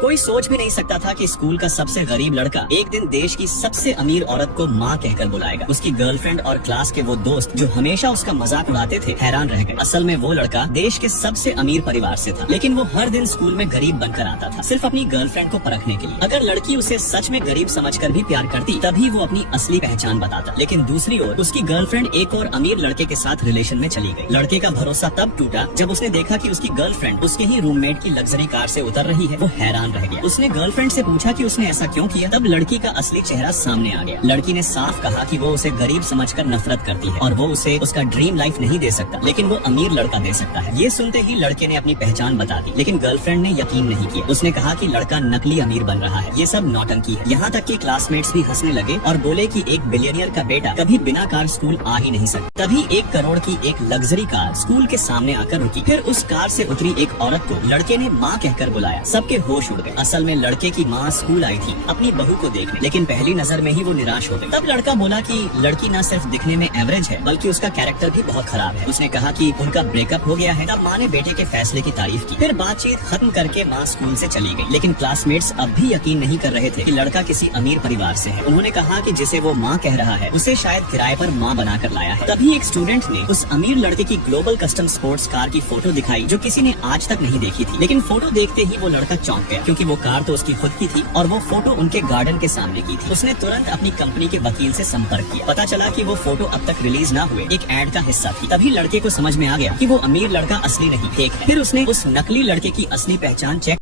कोई सोच भी नहीं सकता था कि स्कूल का सबसे गरीब लड़का एक दिन देश की सबसे अमीर औरत को माँ कहकर बुलाएगा। उसकी गर्लफ्रेंड और क्लास के वो दोस्त जो हमेशा उसका मजाक उड़ाते थे हैरान रह गए। असल में वो लड़का देश के सबसे अमीर परिवार से था, लेकिन वो हर दिन स्कूल में गरीब बनकर आता था, सिर्फ अपनी गर्लफ्रेंड को परखने के लिए। अगर लड़की उसे सच में गरीब समझकर भी प्यार करती तभी वो अपनी असली पहचान बताता। लेकिन दूसरी ओर उसकी गर्लफ्रेंड एक और अमीर लड़के के साथ रिलेशन में चली गई। लड़के का भरोसा तब टूटा जब उसने देखा कि उसकी गर्लफ्रेंड उसके ही रूममेट की लग्जरी कार से उतर रही है। वो हैरान रह गया। उसने गर्लफ्रेंड से पूछा कि उसने ऐसा क्यों किया। तब लड़की का असली चेहरा सामने आ गया। लड़की ने साफ कहा कि वो उसे गरीब समझकर नफरत करती है और वो उसे उसका ड्रीम लाइफ नहीं दे सकता, लेकिन वो अमीर लड़का दे सकता है। ये सुनते ही लड़के ने अपनी पहचान बता दी, लेकिन गर्लफ्रेंड ने यकीन नहीं किया। उसने कहा कि लड़का नकली अमीर बन रहा है, ये सब नौटंकी है। यहाँ तक कि क्लासमेट्स भी हंसने लगे और बोले कि एक बिलियनियर का बेटा कभी बिना कार स्कूल आ ही नहीं सकता। तभी 1 करोड़ की एक लग्जरी कार स्कूल के सामने आकर रुकी। फिर उस कार से उतरी एक औरत को लड़के ने माँ कहकर बुलाया। सबके होश उड़ गए। असल में लड़के की माँ स्कूल आई थी अपनी बहू को देखने, लेकिन पहली नजर में ही वो निराश हो गई। तब लड़का बोला कि लड़की न सिर्फ दिखने में एवरेज है बल्कि उसका कैरेक्टर भी बहुत खराब है। उसने कहा कि उनका ब्रेकअप हो गया है। तब माँ ने बेटे के फैसले की तारीफ की। फिर बातचीत खत्म करके माँ स्कूल से चली गई, लेकिन क्लासमेट्स अब भी यकीन नहीं कर रहे थे कि लड़का किसी अमीर परिवार से है। उन्होंने कहा कि जिसे वो माँ कह रहा है उसे शायद किराए पर माँ बनाकर लाया है। तभी एक स्टूडेंट ने उस अमीर लड़के की ग्लोबल कस्टम स्पोर्ट्स कार की फोटो दिखाई जो किसी ने आज तक नहीं देखी थी। लेकिन फोटो देखते ही वो लड़का चौंक गया, क्योंकि वो कार तो उसकी खुद की थी और वो फोटो उनके गार्डन के सामने की थी। उसने तुरंत अपनी कंपनी के वकील से संपर्क किया। पता चला कि वो फोटो अब तक रिलीज ना हुए एक एड का हिस्सा थी। तभी लड़के को समझ में आ गया कि वो अमीर लड़का असली नहीं फेक है। फिर उसने उस नकली लड़के की असली पहचान चेक